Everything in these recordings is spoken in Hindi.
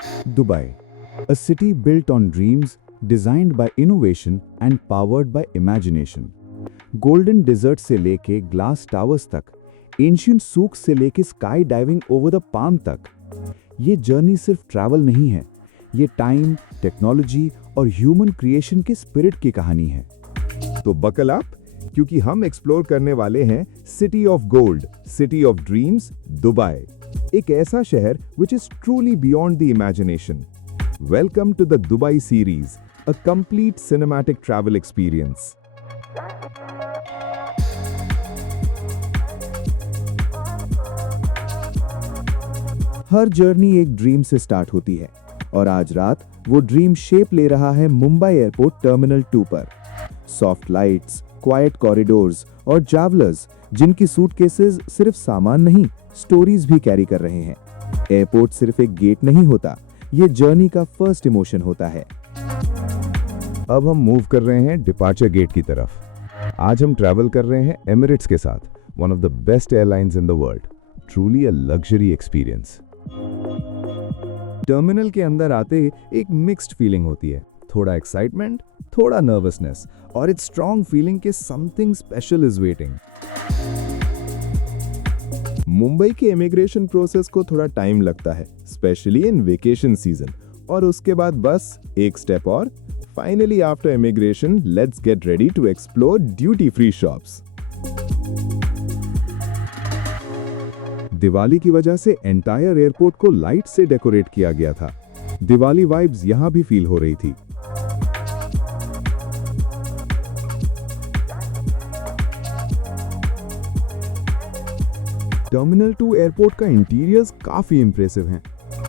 Dubai, a city built on dreams, designed by innovation and powered by imagination. Golden desert से लेके ग्लास टावर्स तक, एंशिएंट सूक से लेके sky diving over the palm तक, ये जर्नी सिर्फ ट्रैवल नहीं है, ये टाइम, टेक्नोलॉजी और ह्यूमन क्रिएशन के स्पिरिट की कहानी है। तो बकल अप, क्योंकि हम एक्सप्लोर करने वाले हैं city of gold, city of dreams, Dubai, एक ऐसा शहर which is truly beyond the imagination. Welcome to the Dubai series, a complete cinematic travel experience. Her journey एक ड्रीम से स्टार्ट होती है और आज रात वो ड्रीम शेप ले रहा है मुंबई एयरपोर्ट टर्मिनल 2 पर। सॉफ्ट लाइट्स, क्वाइट कॉरिडोर्स और ट्रैवलर्स जिनकी सूटकेसेस सिर्फ सामान नहीं, स्टोरीज भी कैरी कर रहे हैं। एयरपोर्ट सिर्फ एक गेट नहीं होता, ये जर्नी का फर्स्ट इमोशन होता है। अब हम मूव कर रहे हैं डिपार्चर गेट की तरफ। आज हम ट्रैवल कर रहे हैं एमिरेट्स के साथ, one of the best airlines in the world. Truly a luxury experience. Terminal के अंदर आते एक मिक्स्ड फीलिंग होती है, थोड़ा एक्साइटमेंट, थोड़ा नर्वसनेस और इट्स स्ट्रॉन्ग फीलिंग कि something special is waiting. Mumbai के इमिग्रेशन प्रोसेस को थोड़ा टाइम लगता है, स्पेशली इन वेकेशन सीजन, और उसके बाद बस एक स्टेप और, finally after immigration let's get ready to explore duty free shops. Diwali की वजह से एंटायर एयरपोर्ट को लाइट से डेकोरेट किया गया था। दिवाली वाइब्स यहां भी फील हो रही थी। टर्मिनल 2 एयरपोर्ट का इंटीरियर्स काफी इंप्रेसिव हैं।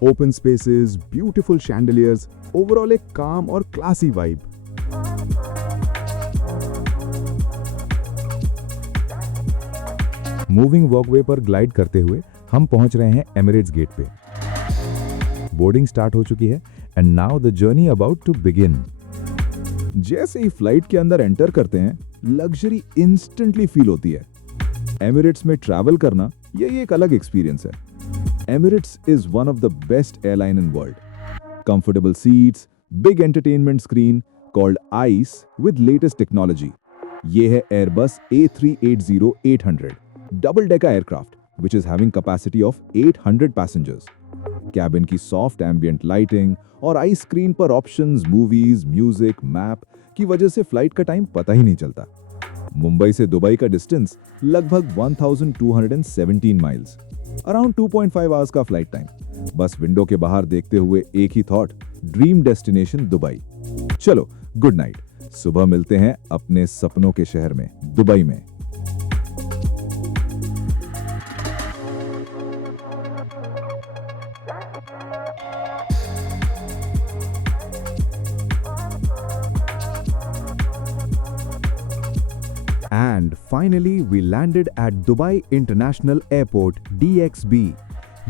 Open spaces, beautiful chandeliers, overall एक काम और क्लासी वाइब। मूविंग वॉकवे पर ग्लाइड करते हुए हम पहुंच रहे हैं एमिरेट्स गेट पे। बोर्डिंग स्टार्ट हो चुकी है and now the journey about to begin. जैसे ही फ्लाइट के अंदर एंटर करते हैं, लग्जरी इंस्टेंटली फील होती है। एमिरेट्स में ट्रैवल करना ये एक अलग एक्सपीरियंस है। Emirates is one of the best airline in world. Comfortable seats, big entertainment screen called ice with latest technology. ये है Airbus A380-800 double decker aircraft which is having capacity of 800 passengers. Cabin की सॉफ्ट एम्बियंट लाइटिंग और आई स्क्रीन पर ऑप्शंस, मूवीज, म्यूजिक, मैप की वजह से फ्लाइट का टाइम पता ही नहीं चलता। मुंबई से दुबई का डिस्टेंस लगभग 1217 माइल्स, अराउंड 2.5 आवर्स का फ्लाइट टाइम। बस विंडो के बाहर देखते हुए एक ही थॉट, ड्रीम डेस्टिनेशन दुबई। चलो गुड नाइट, सुबह मिलते हैं अपने सपनों के शहर में, दुबई में। And finally, we landed at Dubai International Airport (DXB).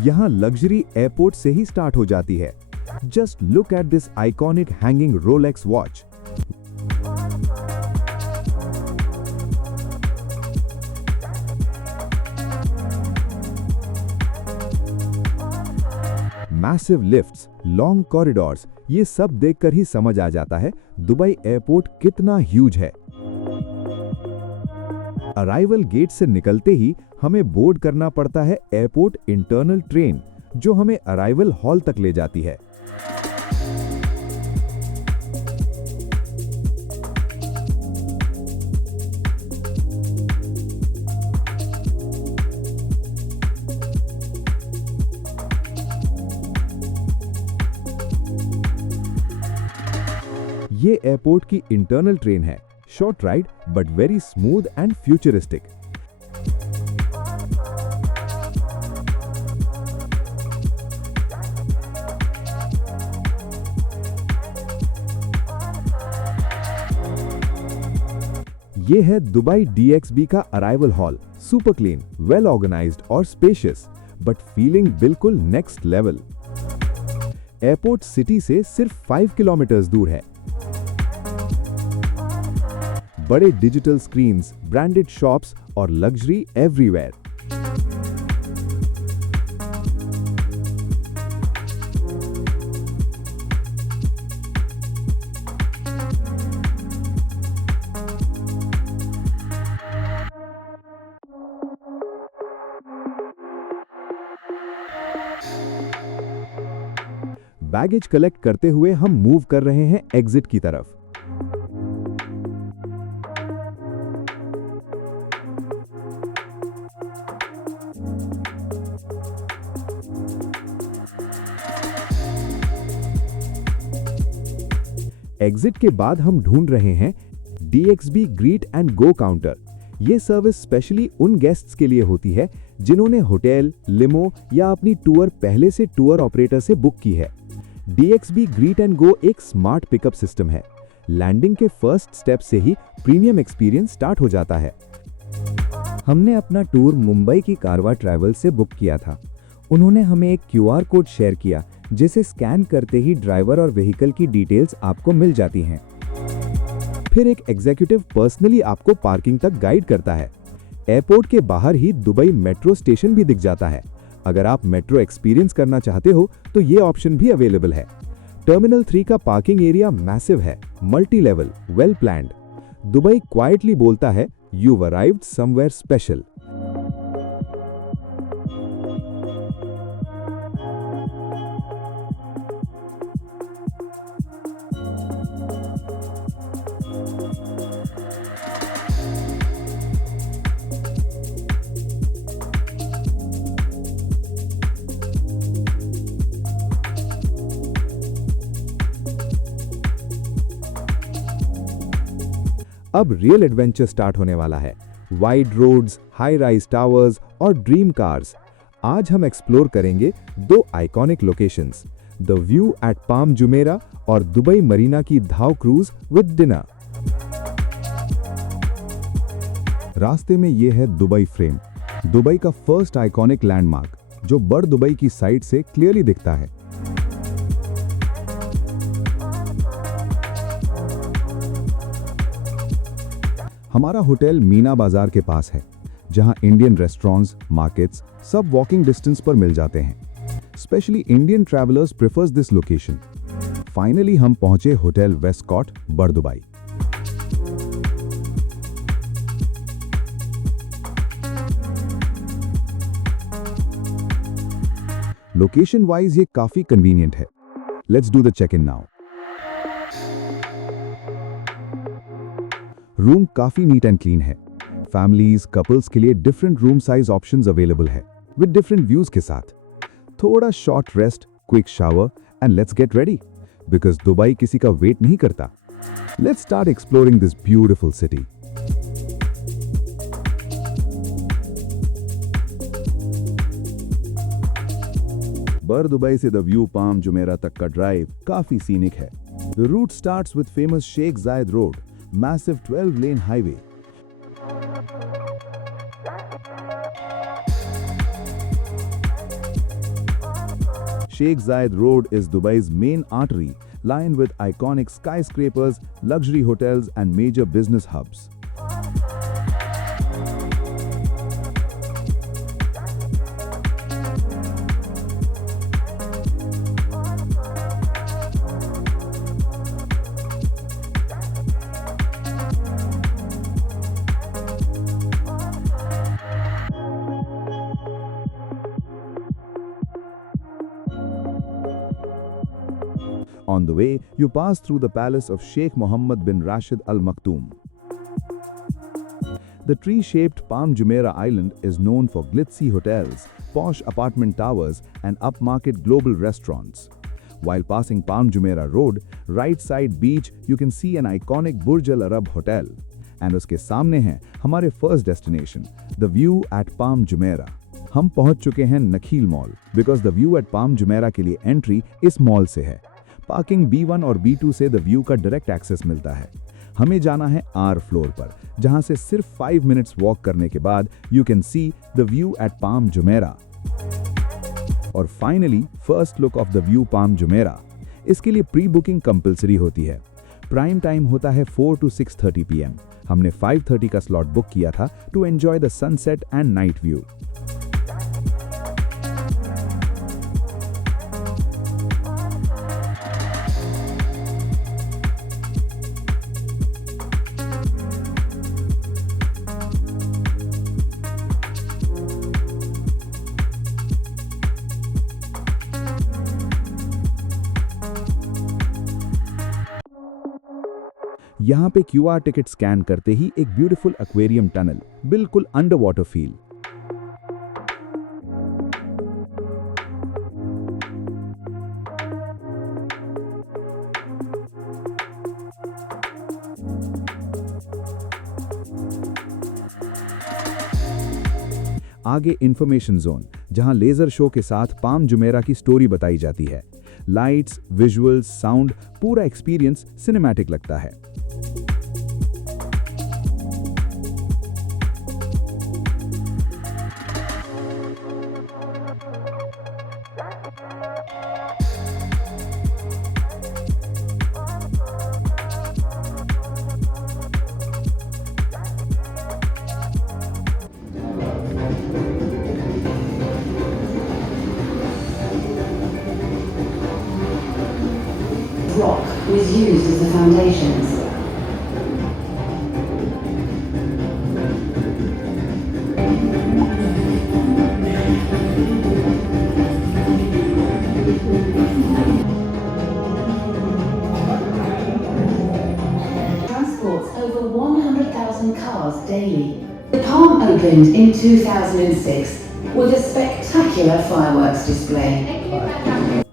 यहाँ लग्जरी एयरपोर्ट से ही स्टार्ट हो जाती है। Just look at this iconic hanging Rolex watch. Massive lifts, long corridors, ये सब देखकर ही समझ आ जाता है दुबई एयरपोर्ट कितना ह्यूज है। अराइवल गेट से निकलते ही हमें बोर्ड करना पड़ता है एयरपोर्ट इंटरनल ट्रेन, जो हमें अराइवल हॉल तक ले जाती है। ये एयरपोर्ट की इंटरनल ट्रेन है, short ride but very smooth and futuristic. ये है दुबई DXB का arrival hall, super clean, well organized और स्पेशियस, बट फीलिंग बिल्कुल नेक्स्ट लेवल। एयरपोर्ट सिटी से सिर्फ 5 किलोमीटर दूर है। बड़े डिजिटल स्क्रीन्स, ब्रांडेड शॉप्स और लग्जरी एवरीवेयर। बैगेज कलेक्ट करते हुए हम मूव कर रहे हैं एग्जिट की तरफ। एग्जिट के बाद हम ढूंढ रहे हैं DXB greet and go counter. ये सर्विस स्पेशली उन गेस्ट्स के लिए होती है जिन्होंने होटल, लिमो या अपनी टूर पहले से टूर ऑपरेटर से बुक की है। DXB ग्रीट एंड गो एक स्मार्ट पिकअप सिस्टम है। लैंडिंग के फर्स्ट स्टेप से ही प्रीमियम एक्सपीरियंस स्टार्ट हो जाता है। हमने अपना टूर मुंबई की कारवा ट्रैवल से बुक किया था। उन्होंने हमें एक QR कोड शेयर किया जिसे स्कैन करते ही ड्राइवर और व्हीकल की डिटेल्स आपको मिल जाती हैं। फिर एक एग्जीक्यूटिव पर्सनली आपको पार्किंग तक गाइड करता है। एयरपोर्ट के बाहर ही दुबई मेट्रो स्टेशन भी दिख जाता है। अगर आप मेट्रो एक्सपीरियंस करना चाहते हो तो ये ऑप्शन भी अवेलेबल है। टर्मिनल 3 का पार्किंग एरिया मैसिव है, multi level, well planned. Dubai quietly बोलता है, "You've arrived somewhere special." अब रियल एडवेंचर स्टार्ट होने वाला है। Wide roads, high rise towers और ड्रीम कार्स। आज हम एक्सप्लोर करेंगे 2 iconic locations, the view at Palm Jumeirah और दुबई मरीना की धाव क्रूज विद डिनर। रास्ते में ये है दुबई फ्रेम, दुबई का फर्स्ट आइकॉनिक लैंडमार्क जो बड़ दुबई की साइड से क्लियरली दिखता है। हमारा होटल मीना बाजार के पास है, जहां इंडियन रेस्टोरेंट्स, मार्केट्स सब वॉकिंग डिस्टेंस पर मिल जाते हैं। Specially Indian travellers prefers this location. Finally हम पहुंचे hotel Westcott, Bur Dubai. Location wise ये काफी कन्वीनियंट है। Let's do the check in now. Room काफी नीट एंड क्लीन है। फैमिलीज, कपल्स के लिए different room size options available है विद डिफरेंट व्यूज के साथ। थोड़ा short rest, quick shower and let's get ready because Dubai किसी का वेट नहीं करता। Let's start exploring this beautiful city. Bur Dubai से द व्यू पाम जुमेरा तक का ड्राइव काफी सीनिक है। The route starts with famous Sheikh Zayed road, massive 12-lane highway. Sheikh Zayed Road is Dubai's main artery, lined with iconic skyscrapers, luxury hotels and major business hubs. On the way, you pass through the palace of Sheikh Mohammed bin Rashid Al Maktoum. The tree-shaped Palm Jumeirah Island is known for glitzy hotels, posh apartment towers, and upmarket global restaurants. While passing Palm Jumeirah Road, right side beach, you can see an iconic Burj Al Arab hotel. And उसके सामने है हमारे first destination, the view at Palm Jumeirah. हम पहुंच चुके हैं नखील mall, because the view at Palm Jumeirah के लिए एंट्री इस मॉल से है। पार्किंग B1 और B2 से द व्यू का डायरेक्ट एक्सेस मिलता है। हमें जाना है R फ्लोर पर, जहां से सिर्फ 5 मिनट्स वॉक करने के बाद you can see the view at Palm Jumeirah. और finally first look of the view Palm Jumeirah. इसके लिए प्री बुकिंग कंपलसरी होती है। प्राइम टाइम होता है 4 to 6:30 PM। हमने 5:30 का स्लॉट बुक किया था to enjoy the sunset and night view. यहाँ पे क्यूआर टिकट स्कैन करते ही एक ब्यूटीफुल एक्वेरियम टनल, बिल्कुल अंडर वाटर फील। आगे इंफॉर्मेशन जोन, जहां लेजर शो के साथ पाम जुमेरा की स्टोरी बताई जाती है। लाइट्स, विजुअल्स, साउंड, पूरा एक्सपीरियंस सिनेमैटिक लगता है। Rock was used as the foundations. Transports over 100,000 cars daily. The Palm opened in 2006 with a spectacular fireworks display.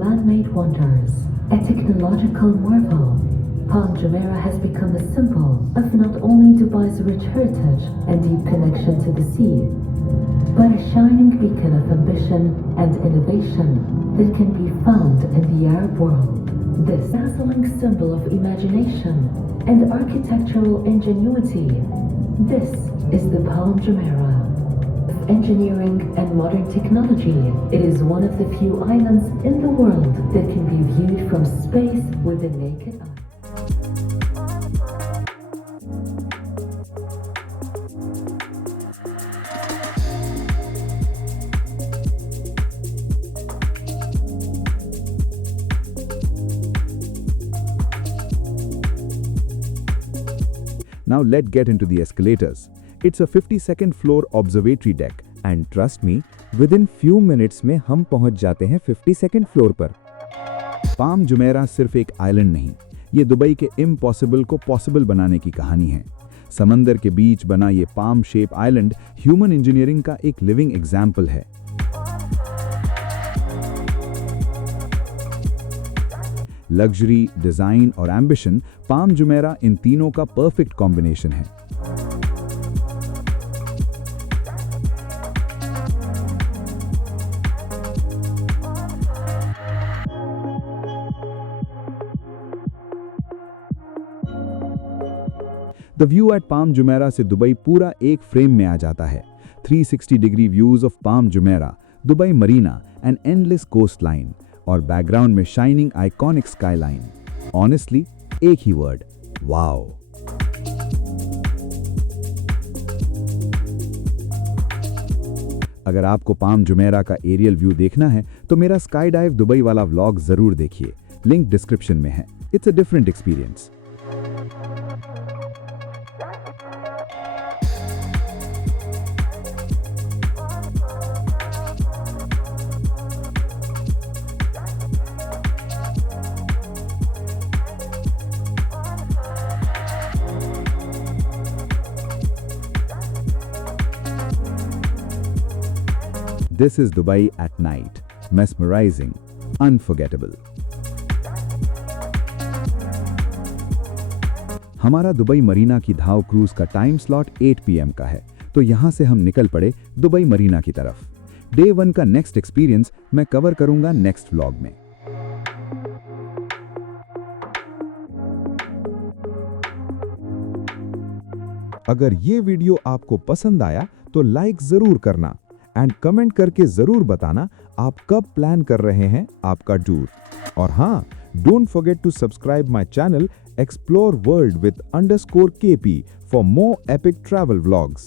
man-made wonders, a technological marvel. Palm Jumeirah has become a symbol of not only Dubai's rich heritage and deep connection to the sea, but a shining beacon of ambition and innovation that can be found in the Arab world. This dazzling symbol of imagination and architectural ingenuity. This is the Palm Jumeirah. Engineering and modern technology, it is one of the few islands in the world that can be viewed from space with the naked eye. Now let's get into the escalators. It's a 52nd floor observatory deck and trust me, within few minutes में हम पहुंच जाते हैं 52nd फ्लोर पर। पाम जुमेरा सिर्फ एक आइलैंड नहीं, ये दुबई के इम्पॉसिबल को पॉसिबल बनाने की कहानी है। समंदर के बीच बना ये palm shape island human engineering का एक लिविंग एग्जाम्पल है। लग्जरी, डिजाइन और एम्बिशन, पाम जुमेरा इन तीनों का परफेक्ट कॉम्बिनेशन है। The view at Palm Jumeirah से दुबई पूरा एक फ्रेम में आ जाता है। 360 degree views of Palm Jumeirah, Dubai Marina and endless coast line, और बैकग्राउंड में शाइनिंग आइकॉनिक स्काईलाइन। ऑनेस्टली एक ही वर्ड, वाओ। अगर आपको पाम जुमेरा का एरियल व्यू देखना है तो मेरा स्काई डाइव दुबई वाला व्लॉग जरूर देखिए, लिंक डिस्क्रिप्शन में है। It's a different experience. This is Dubai at night. Mesmerizing, unforgettable. हमारा दुबई मरीना की धाव क्रूज का टाइम स्लॉट 8 PM का है, तो यहां से हम निकल पड़े दुबई मरीना की तरफ। डे 1 का नेक्स्ट एक्सपीरियंस मैं कवर करूंगा नेक्स्ट व्लॉग में। अगर ये वीडियो आपको पसंद आया तो लाइक जरूर करना एंड कमेंट करके जरूर बताना आप कब प्लान कर रहे हैं आपका टूर। और हाँ, don't forget to subscribe my channel explore world with _KP for more epic travel vlogs.